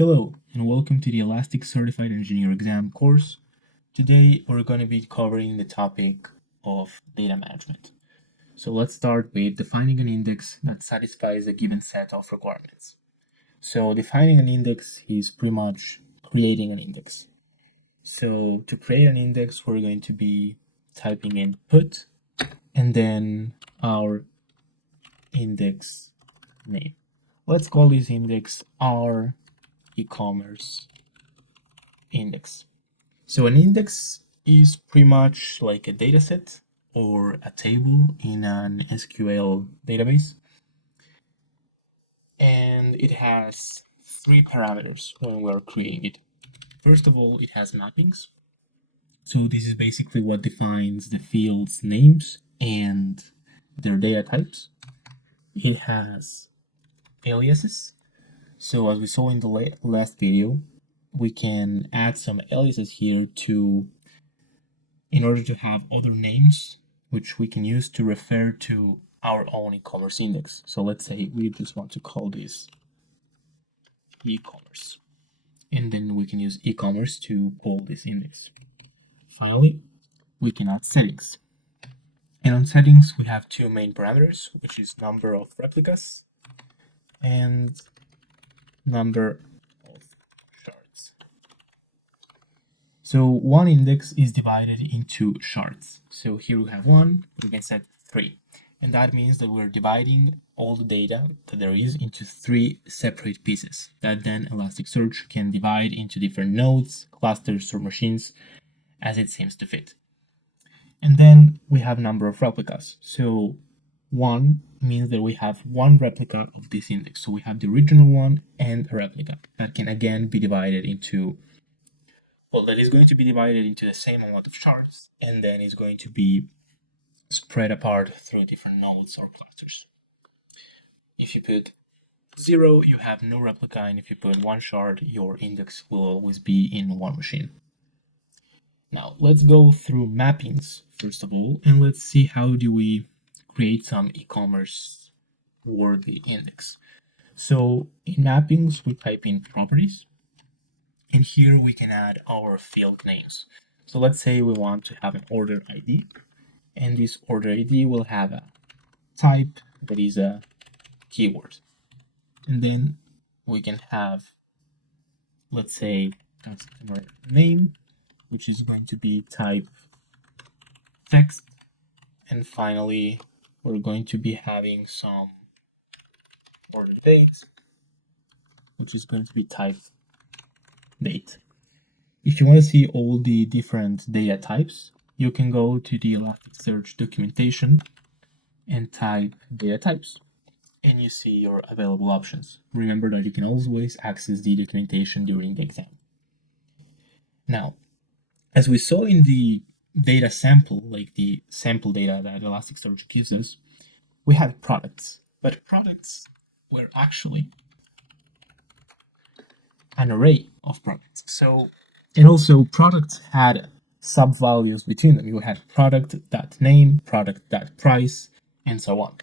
Hello, and welcome to the Elastic Certified Engineer exam course. Today, we're going to be covering the topic of data management. So let's start with defining an index that satisfies a given set of requirements. So defining an index is pretty much creating an index. So to create an index, we're going to be typing in put and then our index name. Let's call this index our e-commerce index. So an index is pretty much like a dataset or a table in an SQL database. And it has three parameters when we're creating it. First of all, it has mappings. So this is basically what defines the fields' names and their data types. It has aliases. So as we saw in the last video, we can add some aliases here in order to have other names which we can use to refer to our own e-commerce index. So let's say we just want to call this e-commerce, and then we can use e-commerce to pull this index. Finally, we can add settings. And on settings, we have two main parameters, which is number of replicas and number of shards. So one index is divided into shards. So here we have one, we can set 3. And that means that we're dividing all the data that there is into 3 separate pieces that then Elasticsearch can divide into different nodes, clusters, or machines as it seems to fit. And then we have number of replicas. So 1 means that we have one replica of this index. So we have the original one and a replica that can again be divided into, well, that is going to be divided into the same amount of shards, and then is going to be spread apart through different nodes or clusters. If you put 0, you have no replica, and if you put 1 shard, your index will always be in one machine. Now, let's go through mappings, first of all, and let's see how do we create some e-commerce worthy index. So in mappings, we type in properties, and here we can add our field names. So let's say we want to have an order ID, and this order ID will have a type that is a keyword. And then we can have, let's say, customer name, which is going to be type text. And finally, we're going to be having some order date, which is going to be type date. If you want to see all the different data types, you can go to the Elasticsearch documentation and type data types, and you see your available options. Remember that you can always access the documentation during the exam. Now, as we saw in the data sample, like the sample data that Elasticsearch gives us, we had products, but products were actually an array of products. And also products had sub-values between them. You had product.name, product.price, and so on.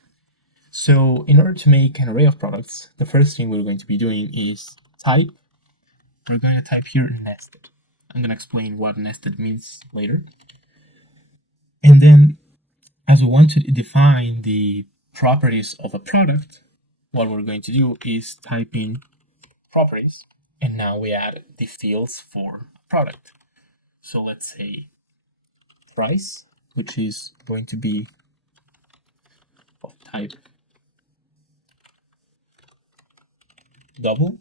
So in order to make an array of products, the first thing we're going to be doing is type. We're going to type here nested. I'm going to explain what nested means later. And then, as we want to define the properties of a product, what we're going to do is type in properties, and now we add the fields for product. So let's say price, which is going to be of type double,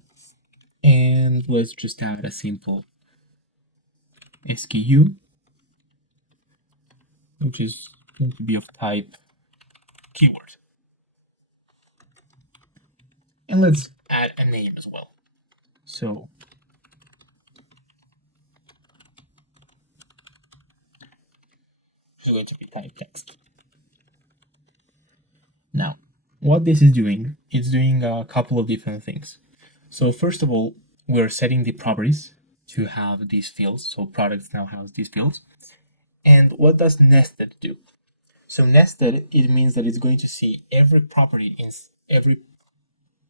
and let's just add a simple SKU, which is going to be of type keyword. And let's add a name as well. So it's going to be type text. Now, what this is doing, it's doing a couple of different things. So first of all, we're setting the properties to have these fields. So products now has these fields. And what does nested do? So nested, it means that it's going to see every property in every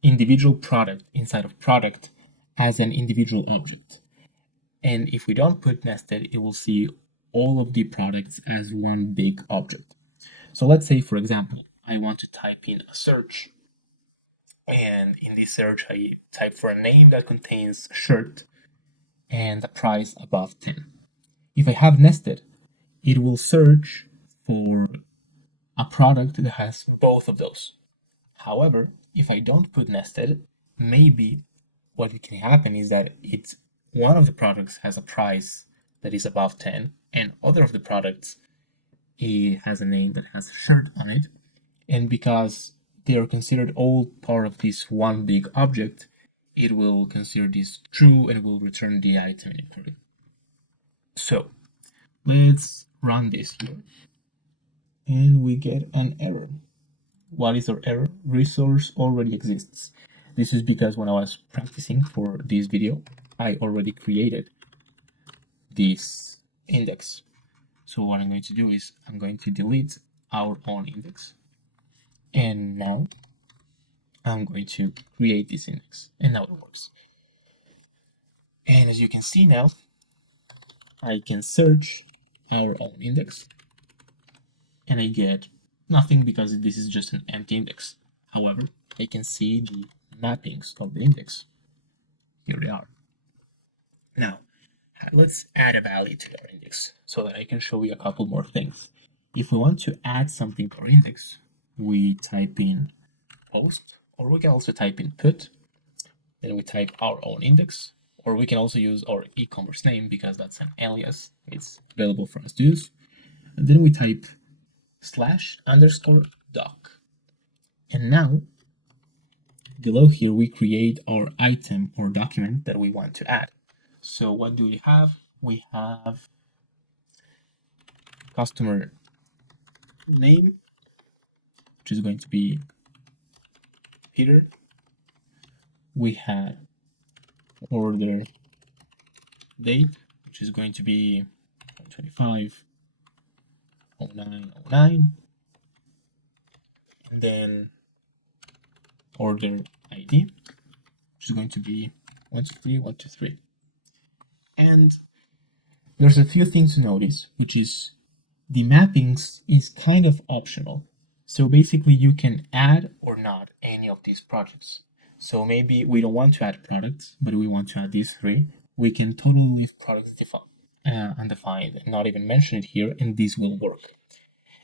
individual product inside of product as an individual object. And if we don't put nested, it will see all of the products as one big object. So let's say, for example, I want to type in a search, and in this search I type for a name that contains shirt and a price above 10. If I have nested, it will search for a product that has both of those. However, if I don't put nested, maybe what can happen is that one of the products has a price that is above 10, and other of the products, it has a name that has a shirt on it. And because they are considered all part of this one big object, it will consider this true and will return the item in inquiry. So let's run this here. And we get an error. What is our error? Resource already exists. This is because when I was practicing for this video, I already created this index. So what I'm going to do is I'm going to delete our own index. And now I'm going to create this index. And now it works. And as you can see now, I can search our own index. And I get nothing because this is just an empty index. However, I can see the mappings of the index. Here they are. Now, let's add a value to our index so that I can show you a couple more things. If we want to add something to our index, we type in post, or we can also type in put, then we type our own index, or we can also use our e-commerce name because that's an alias. It's available for us to use. And then we type /_doc. And now, below here, we create our item or document that we want to add. So what do we have? We have customer name, which is going to be Peter. We have order date, which is going to be 25/09/09, and then order ID, which is going to be 123. And there's a few things to notice, which is the mappings is kind of optional. So basically you can add or not any of these projects. So maybe we don't want to add products, but we want to add these three. We can totally leave products undefined and not even mention it here, and this will work.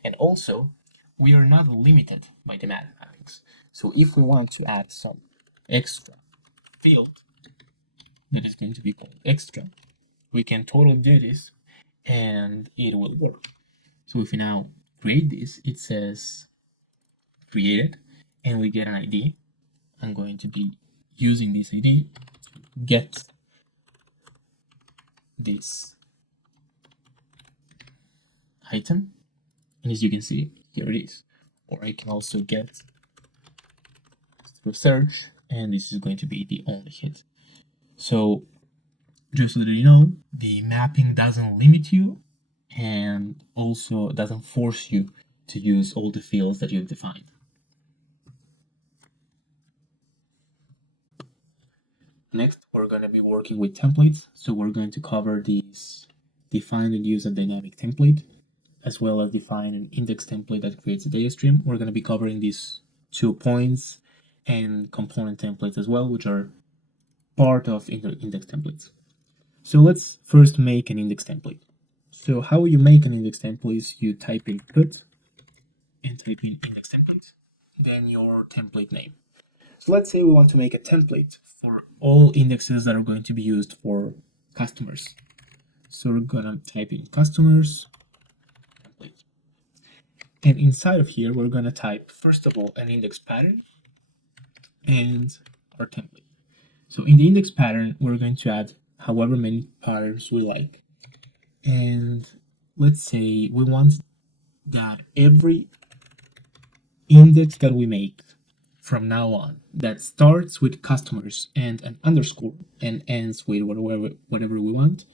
And also, we are not limited by the mappings. So if we want to add some extra field that is going to be called extra, we can totally do this and it will work. So if we now create this, it says created and we get an ID. I'm going to be using this ID to get this item. And as you can see, here it is. Or I can also get through search, and this is going to be the only hit. So just so that you know, the mapping doesn't limit you and also doesn't force you to use all the fields that you've defined. Next, we're going to be working with templates. So we're going to cover these define and use a dynamic template, as well as define an index template that creates a data stream. We're going to be covering these 2 points and component templates as well, which are part of index templates. So let's first make an index template. So how you make an index template is you type in put and type in index template, then your template name. So let's say we want to make a template for all indexes that are going to be used for customers. So we're gonna type in customers template. And inside of here, we're gonna type, first of all, an index pattern and our template. So in the index pattern, we're going to add however many patterns we like. And let's say we want that every index that we make from now on that starts with customers and an underscore and ends with whatever we want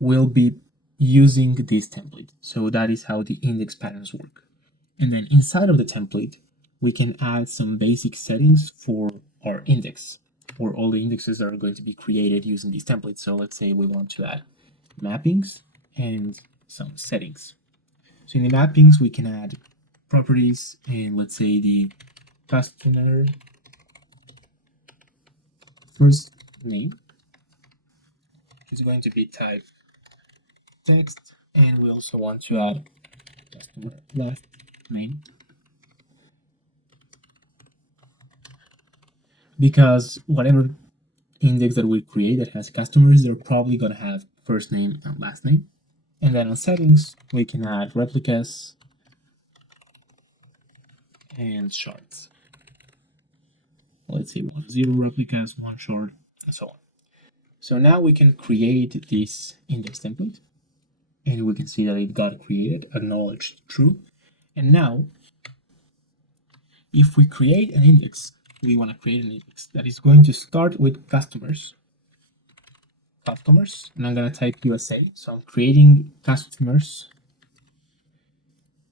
will be using this template. So that is how the index patterns work. And then inside of the template, we can add some basic settings for our index. or all the indexes that are going to be created using these templates. So let's say we want to add mappings and some settings. So in the mappings, we can add properties, and let's say the customer first name is going to be type text, and we also want to add customer last name, because whatever index that we create that has customers, they're probably going to have first name and last name. And then on settings, we can add replicas and shards. Let's say we want 0 replicas, 1 shard, and so on. So now we can create this index template, and we can see that it got created, acknowledged true. And now, if we create an index, we want to create an index that is going to start with customers, and I'm going to type USA. So I'm creating customers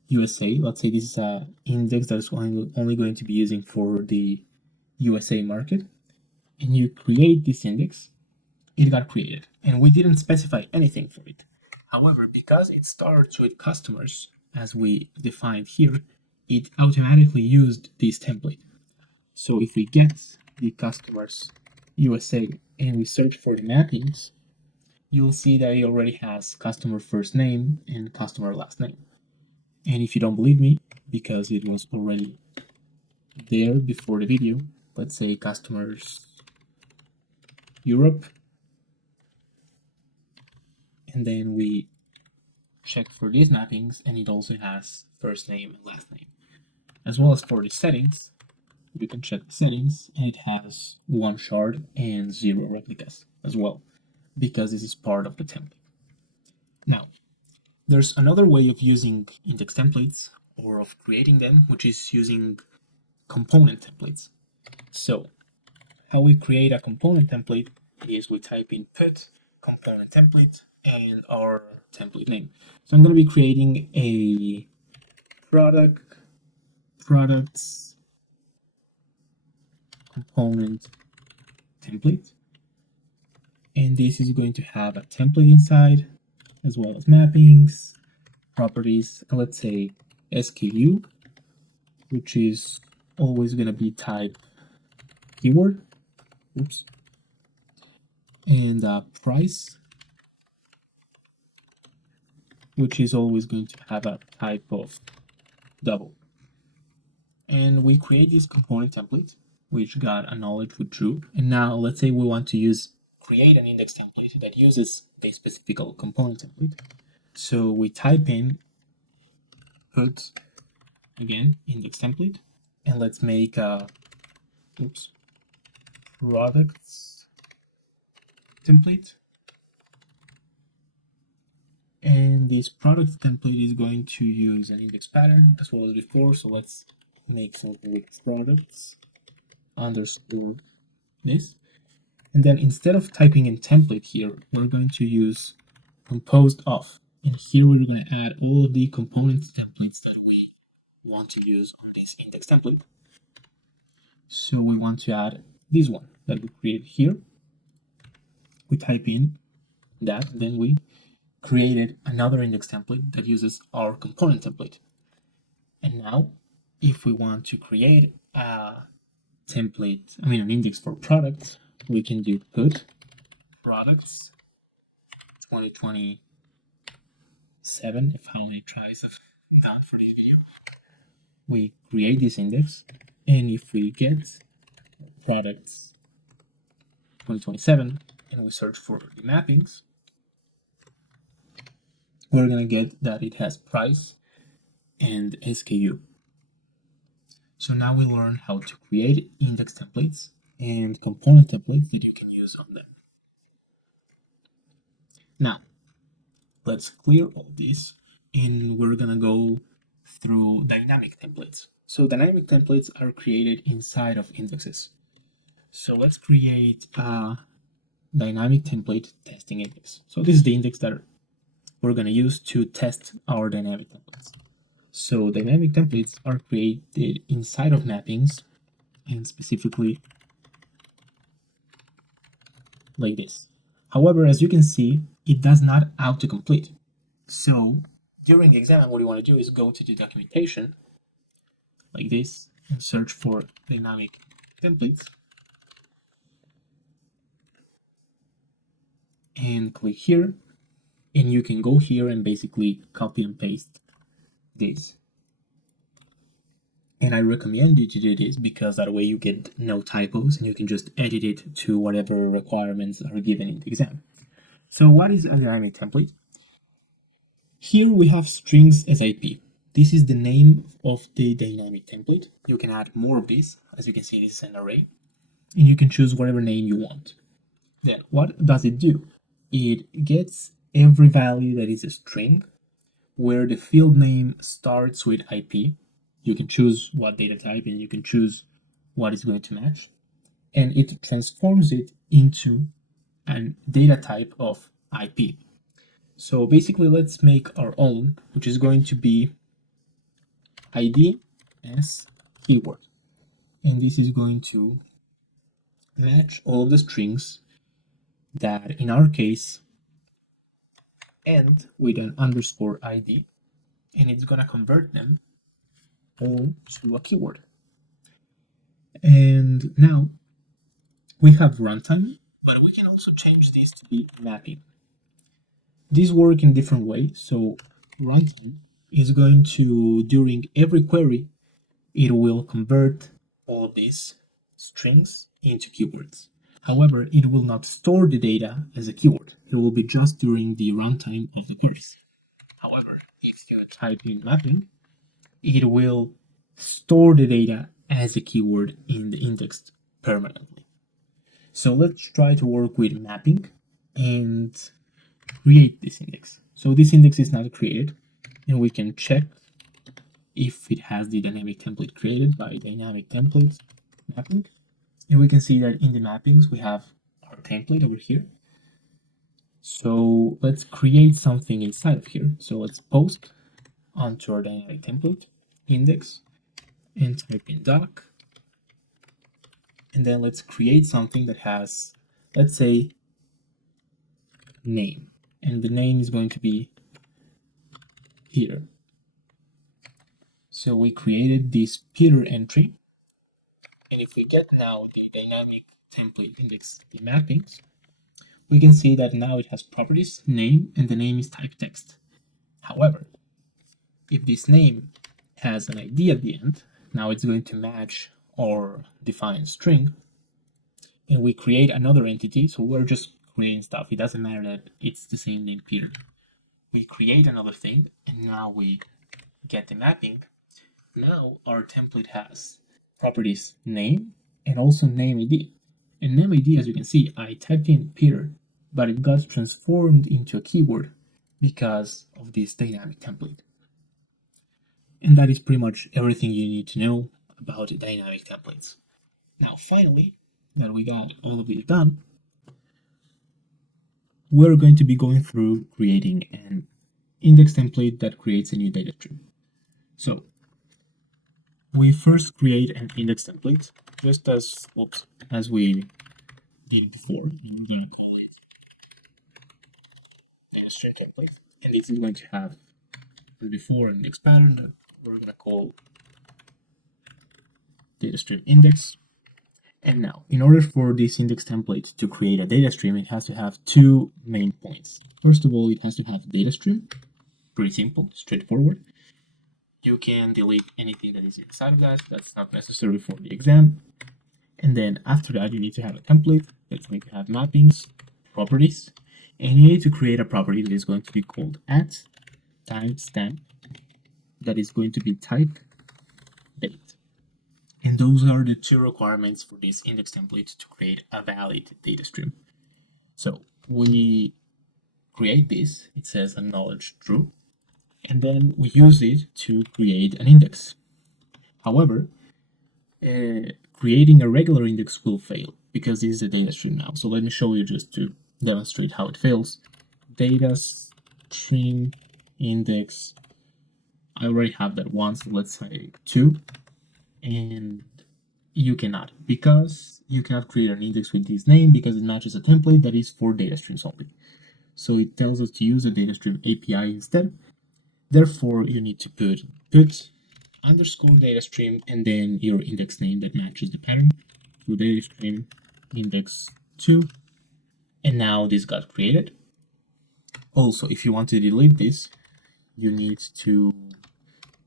USA. Let's say this is an index that is only going to be using for the USA market. And you create this index, it got created, and we didn't specify anything for it. However, because it starts with customers, as we defined here, it automatically used this template. So if we get the customers USA and we search for the mappings, you'll see that it already has customer first name and customer last name. And if you don't believe me, because it was already there before the video, let's say customers Europe, and then we check for these mappings, and it also has first name and last name. As well as for the settings, we can check the settings, and it has 1 shard and 0 replicas as well, because this is part of the template. Now, there's another way of using index templates, or of creating them, which is using component templates. So, how we create a component template is we type in put component template and our template name. So I'm going to be creating a products component template, and this is going to have a template inside, as well as mappings, properties, and let's say SKU, which is always going to be type keyword, and price, which is always going to have a type of double. And we create this component template, which got acknowledged with true. And now let's say we want to create an index template that uses a specific component template. So we type in put, again, index template, and let's make a products template. And this product template is going to use an index pattern as well as before. So let's make something with products underscore this. And then instead of typing in template here, we're going to use composed of. And here we're going to add all of the component templates that we want to use on this index template. So we want to add this one that we created here. We type in that, then we created another index template that uses our component template. And now, if we want to create an index for products, we can do put products 2027, if how many tries I've done for this video. We create this index, and if we get products 2027 and we search for the mappings, we're going to get that it has price and SKU. So now we learn how to create index templates and component templates that you can use on them. Now, let's clear all this, and we're going to go through dynamic templates. So dynamic templates are created inside of indexes. So let's create a dynamic template testing index. So this is the index that we're going to use to test our dynamic templates. So dynamic templates are created inside of mappings, and specifically like this. However, as you can see, it does not autocomplete. So during the exam, what you want to do is go to the documentation like this and search for dynamic templates and click here, and you can go here and basically copy and paste this. And I recommend you to do this because that way you get no typos and you can just edit it to whatever requirements are given in the exam. So what is a dynamic template? Here we have strings as IP. This is the name of the dynamic template. You can add more of these. As you can see, this is an array. And you can choose whatever name you want. Then what does it do? It gets every value that is a string where the field name starts with IP. You can choose what data type and you can choose what is going to match. And it transforms it into a data type of IP. So basically, let's make our own, which is going to be ID as keyword. And this is going to match all of the strings that, in our case, end with an underscore ID. And it's going to convert them all to a keyword. And now we have runtime, but we can also change this to be mapping. These work in different ways. So runtime is going to, during every query, it will convert all of these strings into keywords. However, it will not store the data as a keyword. It will be just during the runtime of the queries. However, if you type in mapping, it will store the data as a keyword in the index permanently. So let's try to work with mapping and create this index. So this index is now created, and we can check if it has the dynamic template created by dynamic templates mapping. And we can see that in the mappings, we have our template over here. So let's create something inside of here. So let's post onto our dynamic template index and type in doc. And then let's create something that has, let's say, name. And the name is going to be Peter. So we created this Peter entry. And if we get now the dynamic template index, the mappings, we can see that now it has properties, name, and the name is type text. However, if this name has an ID at the end, now it's going to match our defined string, and we create another entity, so we're just creating stuff. It doesn't matter that it's the same name Peter. We create another thing, and now we get the mapping. Now our template has properties name and also name ID. And name ID, as you can see, I typed in Peter, but it got transformed into a keyword because of this dynamic template. And that is pretty much everything you need to know about dynamic templates. Now, finally, that we got all of this done, we're going to be going through creating an index template that creates a new data stream. So we first create an index template, just as we did before. I'm going to call it data stream template, and this is going to have the before and next pattern that we're going to call data stream index. And now, in order for this index template to create a data stream, it has to have two main points. First of all, it has to have a data stream. Pretty simple, straightforward. You can delete anything that is inside of that. That's not necessary for the exam. And then after that, you need to have a template that's going to have mappings, properties, and you need to create a property that is going to be called at timestamp, that is going to be type date. And those are the two requirements for this index template to create a valid data stream. So when we create this, it says acknowledge true, and then we use it to create an index. However, creating a regular index will fail because this is a data stream now. So let me show you just to demonstrate how it fails. Data stream index. I already have that one, so let's say 2. And you cannot, because you cannot create an index with this name because it matches a template that is for data streams only. So it tells us to use a data stream API instead. Therefore, you need to put underscore data stream and then your index name that matches the pattern. So data stream index 2. And now this got created. Also, if you want to delete this, you need to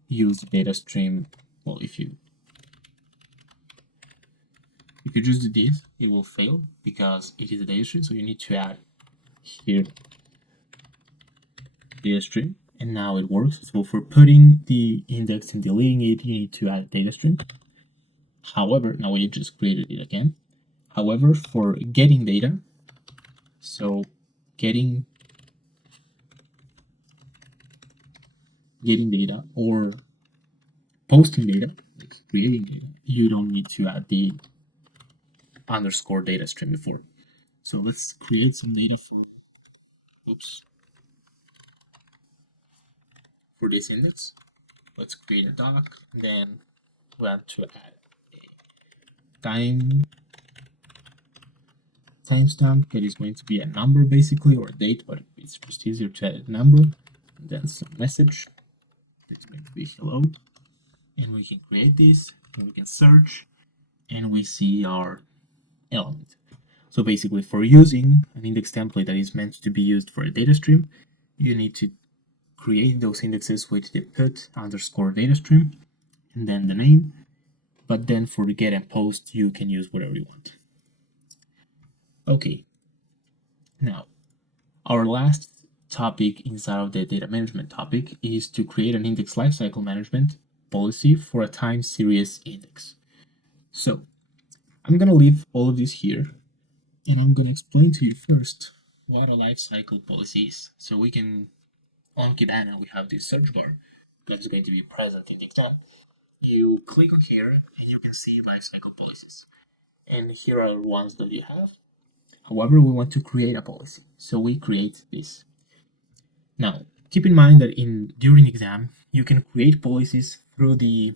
use the data stream. Well, if you just do this, it will fail because it is a data stream. So you need to add here data stream, and now it works. So for putting the index and deleting it, you need to add data stream. However, now we just created it again. However, for getting data, so getting data or posting data, like creating data, you don't need to add the underscore data stream before. So let's create some data for this index. Let's create a doc, then we want to add a timestamp that is going to be a number basically, or a date, but it's just easier to add a number. And then some message. It's going to be hello. And we can create this, and we can search, and we see our element. So basically, for using an index template that is meant to be used for a data stream, you need to create those indexes with the put underscore data stream and then the name. But then for the get and post, you can use whatever you want. Okay. Now, our last topic inside of the data management topic is to create an index lifecycle management policy for a time series index. So I'm going to leave all of this here, and I'm going to explain to you first what a lifecycle policy is. So we can, on Kibana, we have this search bar that's going to be present in the exam. You click on here, and you can see lifecycle policies. And here are the ones that you have. However, we want to create a policy, so we create this. Now, keep in mind that during exam, you can create policies through the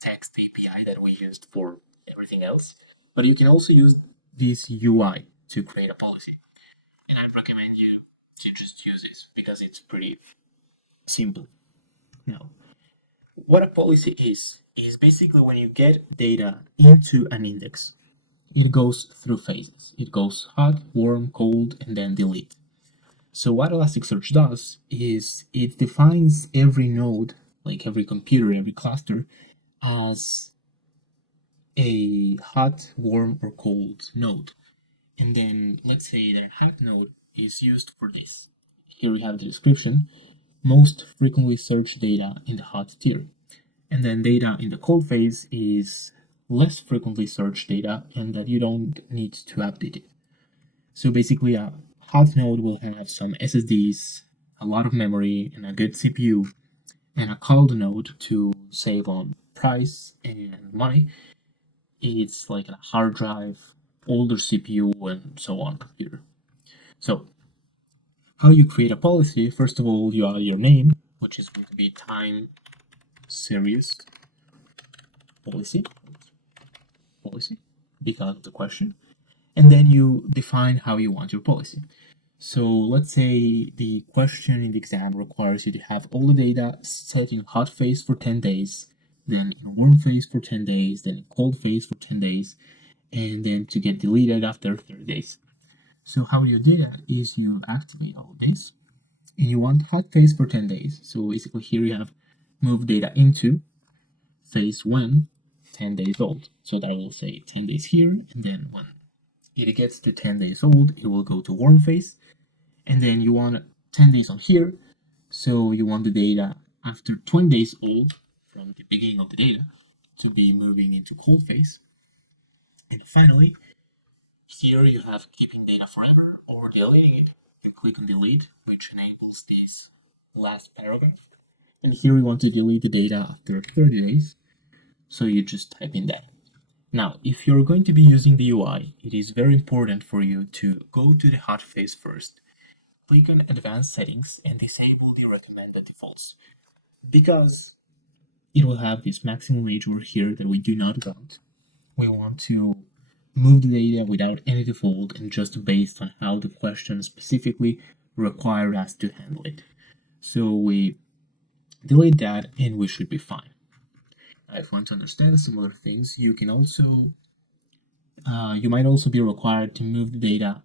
text API that we used for everything else, but you can also use this UI to create a policy. And I recommend you to just use this because it's pretty simple. Now, what a policy is basically when you get data into an index, it goes through phases. It goes hot, warm, cold, and then delete. So what Elasticsearch does is it defines every node, like every computer, every cluster, as a hot, warm, or cold node. And then let's say that a hot node is used for this. Here we have the description. Most frequently searched data in the hot tier. And then data in the cold phase is less frequently searched data and that you don't need to update it. So basically a hot node will have some SSDs, a lot of memory, and a good CPU, and a cold node to save on price and money. It's like a hard drive, older CPU, and so on computer. So how you create a policy, first of all, you add your name, which is going to be time series policy, because of the question. And then you define how you want your policy. So let's say the question in the exam requires you to have all the data set in hot phase for 10 days, then in warm phase for 10 days, then in cold phase for 10 days, and then to get deleted after 30 days. So how you do that is you activate all of this, and you want hot phase for 10 days. So basically here you have move data into phase when 10 days old. So that will say 10 days here, and then when it gets to 10 days old, it will go to warm phase. And then you want 10 days on here. So you want the data after 20 days old from the beginning of the data to be moving into cold phase. And finally, here you have keeping data forever or deleting it. You click on delete, which enables this last paragraph. And here we want to delete the data after 30 days. So you just type in that. Now, if you're going to be using the UI, it is very important for you to go to the hot phase first, click on advanced settings and disable the recommended defaults, because it will have this maximum age over here that we do not want. we want to move the data without any default and just based on how the question specifically required us to handle it. So we delete that and we should be fine. If you want to understand some other things, you might also be required to move the data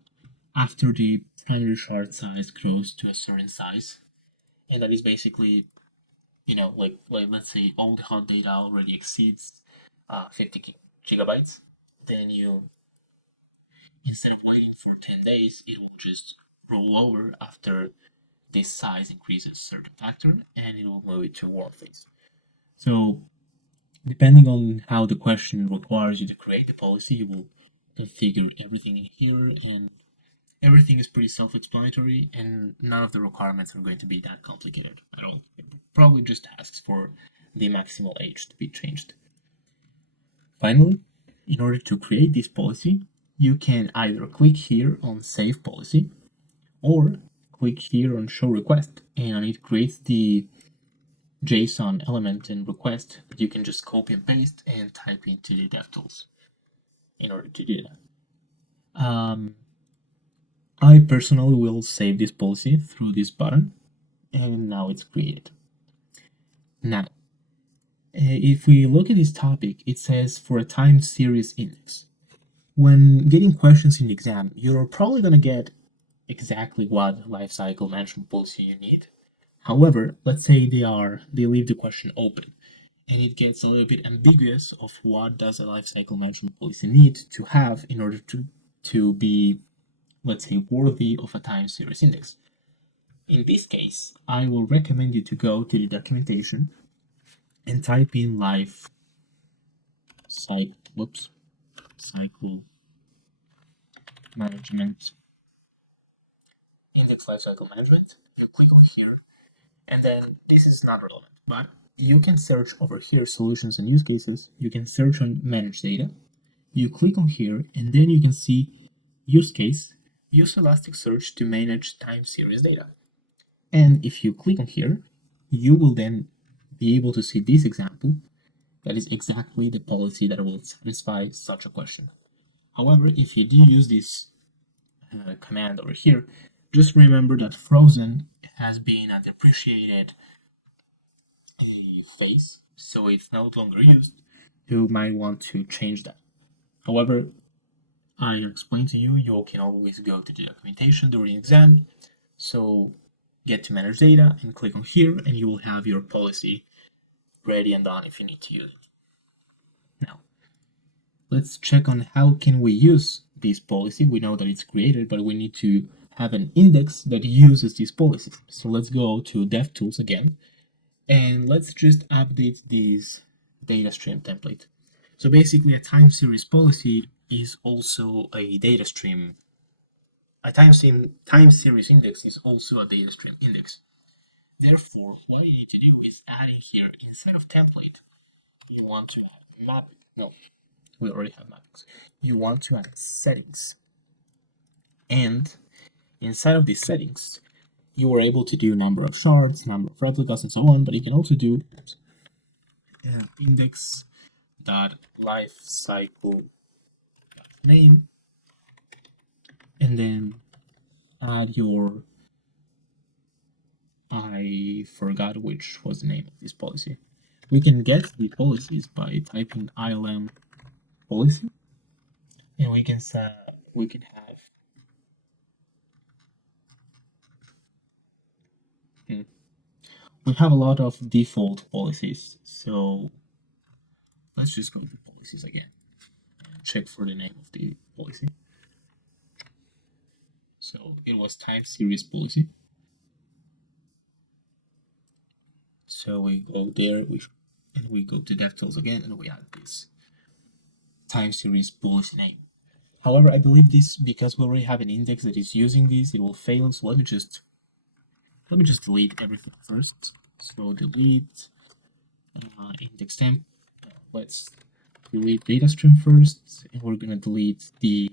after the primary shard size grows to a certain size, and that is basically, like let's say all the hot data already exceeds 50 gigabytes, then instead of waiting for 10 days, it will just roll over after this size increases a certain factor, and it will move it to warm phase. So depending on how the question requires you to create the policy, you will configure everything in here, and everything is pretty self-explanatory, and none of the requirements are going to be that complicated at all. It probably just asks for the maximal age to be changed. Finally, in order to create this policy, you can either click here on Save Policy, or click here on Show Request, and it creates the JSON element and request that you can just copy and paste and type into the DevTools in order to do that. I personally will save this policy through this button, and now it's created. Now, if we look at this topic, it says for a time series index. When getting questions in the exam, you're probably going to get exactly what lifecycle management policy you need. However, let's say they leave the question open, and it gets a little bit ambiguous of what does a lifecycle management policy need to have in order to be, let's say, worthy of a time series index. In this case, I will recommend you to go to the documentation and type in cycle management, index lifecycle management. You click on here, and then this is not relevant, but you can search over here solutions and use cases. You can search on manage data. You click on here, and then you can see use case, use Elasticsearch to manage time series data. And if you click on here, you will then be able to see this example. That is exactly the policy that will satisfy such a question. However, if you do use this command over here, just remember that frozen has been a depreciated phase, so it's no longer used. You might want to change that. However, I explained to you, you can always go to the documentation during the exam. So get to manage data and click on here, and you will have your policy ready and done if you need to use it. Now, let's check on how can we use this policy. We know that it's created, but we need to have an index that uses this policy. So let's go to DevTools again, and let's just update this data stream template. So basically, a time series policy is also a data stream. A time series index is also a data stream index. Therefore, what you need to do is add in here, instead of template, you want to add mapping. No, we already have mappings. You want to add settings. And inside of these settings, you are able to do number of shards, number of replicas, and so on, but you can also do index.lifecycle.name, and then add your, I forgot which was the name of this policy. We can get the policies by typing ilm policy, and we can have we have a lot of default policies, so let's just go to policies again and check for the name of the policy. So it was time series policy. So we go there, and we go to DevTools again, and we add this time series policy name. However, I believe this, because we already have an index that is using this, it will fail. So let me just delete everything first. So delete index temp. Let's delete data stream first, and we're gonna delete the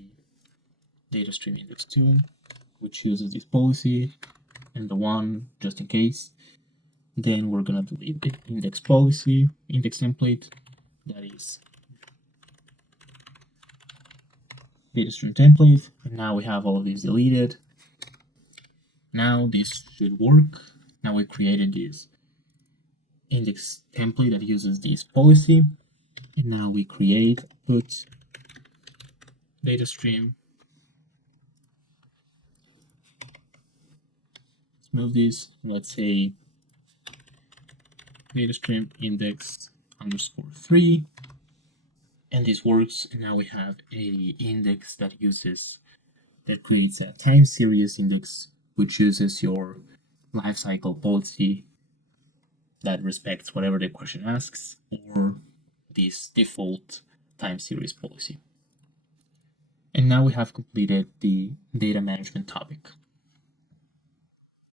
data stream index2, which uses this policy, and the one just in case. Then we're gonna delete the index policy, index template, that is data stream template, and now we have all of these deleted. Now this should work. Now we created this index template that uses this policy, and now we create put data stream. Let's move this. Let's say data stream index underscore 3, and this works. And now we have a index that creates a time series index, which uses your lifecycle policy that respects whatever the question asks, or this default time series policy. And now we have completed the data management topic.